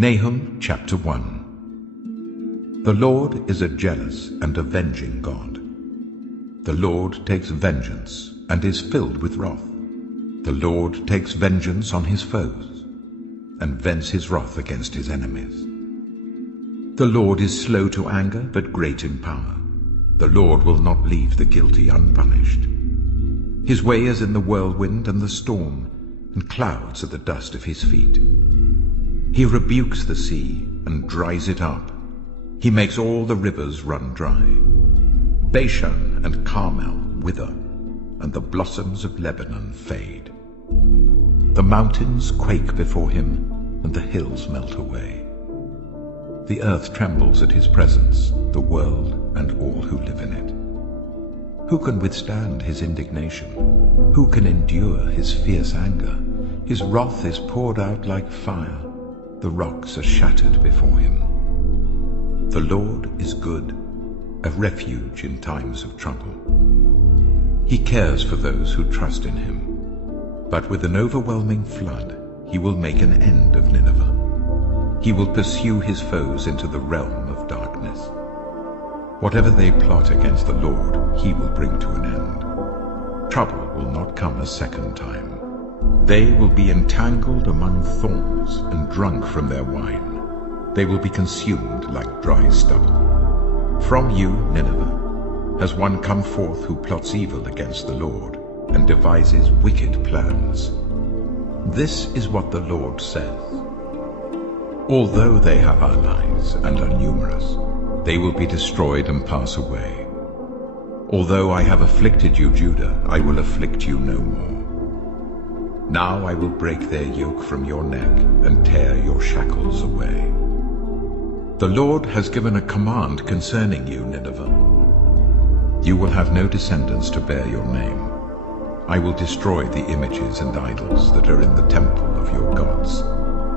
Nahum chapter 1. The Lord is a jealous and avenging God. The Lord takes vengeance and is filled with wrath. The Lord takes vengeance on his foes and vents his wrath against his enemies. The Lord is slow to anger, but great in power. The Lord will not leave the guilty unpunished. His way is in the whirlwind and the storm, and clouds are the dust of his feet. He rebukes the sea and dries it up. He makes all the rivers run dry. Bashan and Carmel wither, and the blossoms of Lebanon fade. The mountains quake before him, and the hills melt away. The earth trembles at his presence, the world and all who live in it. Who can withstand his indignation? Who can endure his fierce anger? His wrath is poured out like fire. The rocks are shattered before him. The Lord is good, a refuge in times of trouble. He cares for those who trust in him. But with an overwhelming flood, he will make an end of Nineveh. He will pursue his foes into the realm of darkness. Whatever they plot against the Lord, he will bring to an end. Trouble will not come a second time. They will be entangled among thorns and drunk from their wine. They will be consumed like dry stubble. From you, Nineveh, has one come forth who plots evil against the Lord and devises wicked plans. This is what the Lord says. Although they have allies and are numerous, they will be destroyed and pass away. Although I have afflicted you, Judah, I will afflict you no more. Now I will break their yoke from your neck and tear your shackles away. The Lord has given a command concerning you, Nineveh. You will have no descendants to bear your name. I will destroy the images and idols that are in the temple of your gods.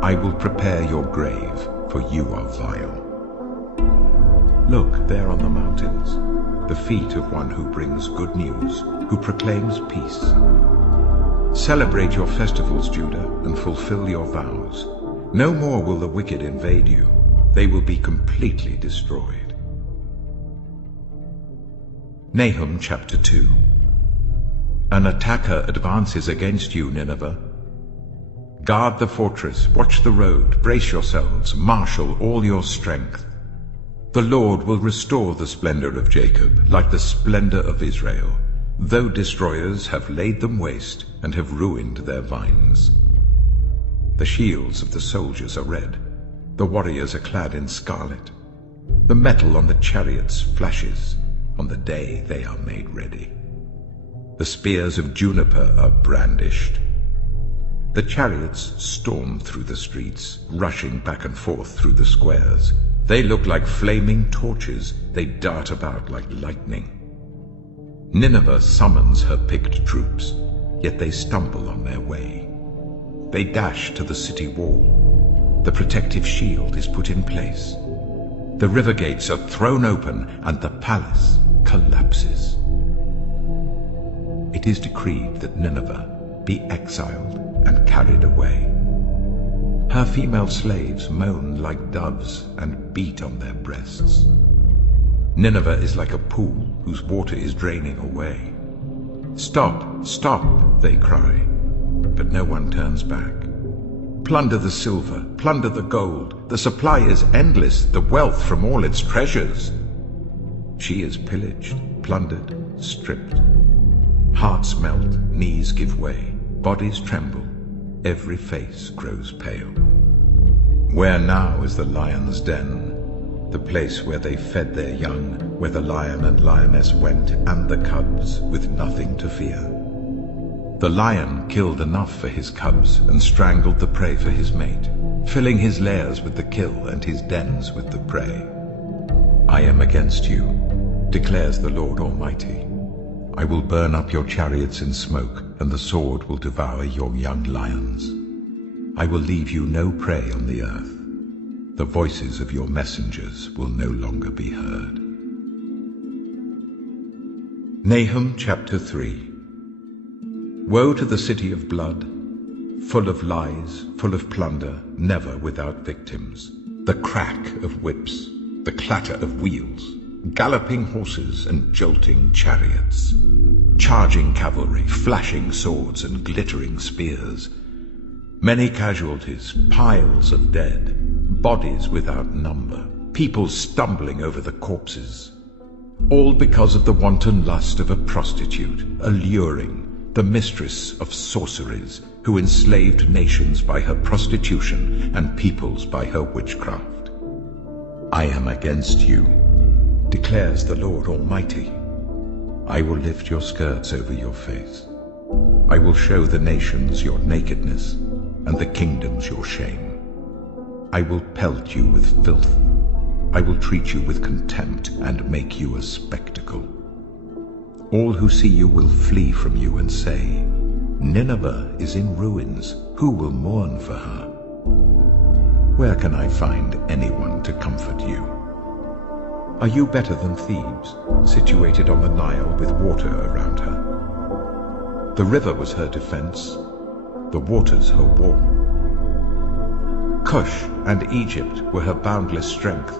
I will prepare your grave, for you are vile. Look there on the mountains, the feet of one who brings good news, who proclaims peace. Celebrate your festivals, Judah, and fulfill your vows. No more will the wicked invade you. They will be completely destroyed. Nahum chapter 2. An attacker advances against you, Nineveh. Guard the fortress, watch the road, brace yourselves, marshal all your strength. The Lord will restore the splendor of Jacob, like the splendor of Israel, though destroyers have laid them waste and have ruined their vines. The shields of the soldiers are red, the warriors are clad in scarlet. The metal on the chariots flashes on the day they are made ready. The spears of juniper are brandished. The chariots storm through the streets, rushing back and forth through the squares. They look like flaming torches. They dart about like lightning. Nineveh summons her picked troops, yet they stumble on their way. They dash to the city wall. The protective shield is put in place. The river gates are thrown open, and the palace collapses. It is decreed that Nineveh be exiled and carried away. Her female slaves moan like doves and beat on their breasts. Nineveh is like a pool whose water is draining away. Stop, stop, they cry, but no one turns back. Plunder the silver, plunder the gold. The supply is endless, the wealth from all its treasures. She is pillaged, plundered, stripped. Hearts melt, knees give way, bodies tremble, every face grows pale. Where now is the lion's den, the place where they fed their young, where the lion and lioness went, and the cubs, with nothing to fear? The lion killed enough for his cubs and strangled the prey for his mate, filling his lairs with the kill and his dens with the prey. I am against you, declares the Lord Almighty. I will burn up your chariots in smoke, and the sword will devour your young lions. I will leave you no prey on the earth. The voices of your messengers will no longer be heard. Nahum chapter 3. Woe to the city of blood, full of lies, full of plunder, never without victims. The crack of whips, the clatter of wheels, galloping horses and jolting chariots, charging cavalry, flashing swords and glittering spears. Many casualties, piles of dead, bodies without number, people stumbling over the corpses. All because of the wanton lust of a prostitute, alluring, the mistress of sorceries, who enslaved nations by her prostitution and peoples by her witchcraft. I am against you, declares the Lord Almighty. I will lift your skirts over your face. I will show the nations your nakedness, and the kingdoms your shame. I will pelt you with filth. I will treat you with contempt and make you a spectacle. All who see you will flee from you and say, Nineveh is in ruins. Who will mourn for her? Where can I find anyone to comfort you? Are you better than Thebes, situated on the Nile with water around her? The river was her defense, the waters her wall. Cush and Egypt were her boundless strength.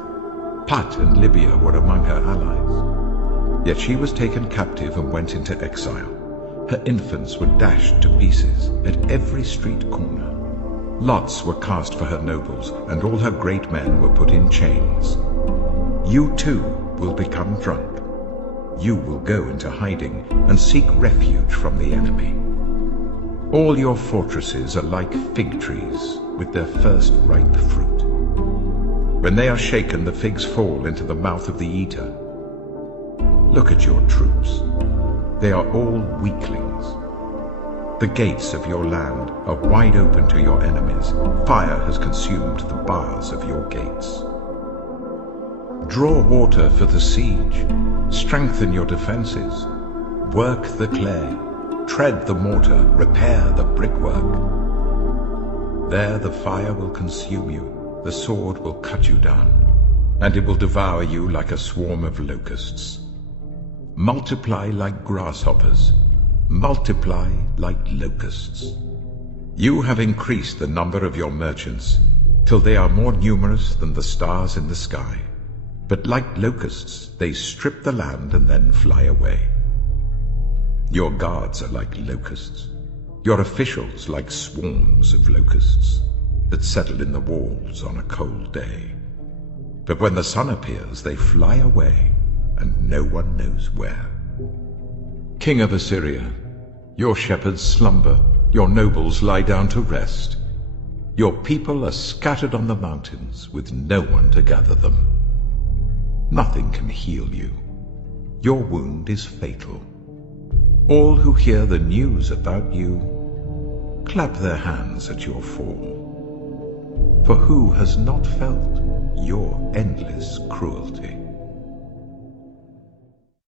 Put and Libya were among her allies. Yet she was taken captive and went into exile. Her infants were dashed to pieces at every street corner. Lots were cast for her nobles, and all her great men were put in chains. You too will become drunk. You will go into hiding and seek refuge from the enemy. All your fortresses are like fig trees with their first ripe fruit. When they are shaken, the figs fall into the mouth of the eater. Look at your troops. They are all weaklings. The gates of your land are wide open to your enemies. Fire has consumed the bars of your gates. Draw water for the siege. Strengthen your defenses. Work the clay. Tread the mortar. Repair the brickwork. There the fire will consume you. The sword will cut you down, and it will devour you like a swarm of locusts. Multiply like grasshoppers. Multiply like locusts. You have increased the number of your merchants, till they are more numerous than the stars in the sky. But like locusts, they strip the land and then fly away. Your guards are like locusts, your officials like swarms of locusts that settle in the walls on a cold day. But when the sun appears, they fly away, and no one knows where. King of Assyria, your shepherds slumber, your nobles lie down to rest. Your people are scattered on the mountains, with no one to gather them. Nothing can heal you. Your wound is fatal. All who hear the news about you clap their hands at your fall. For who has not felt your endless cruelty?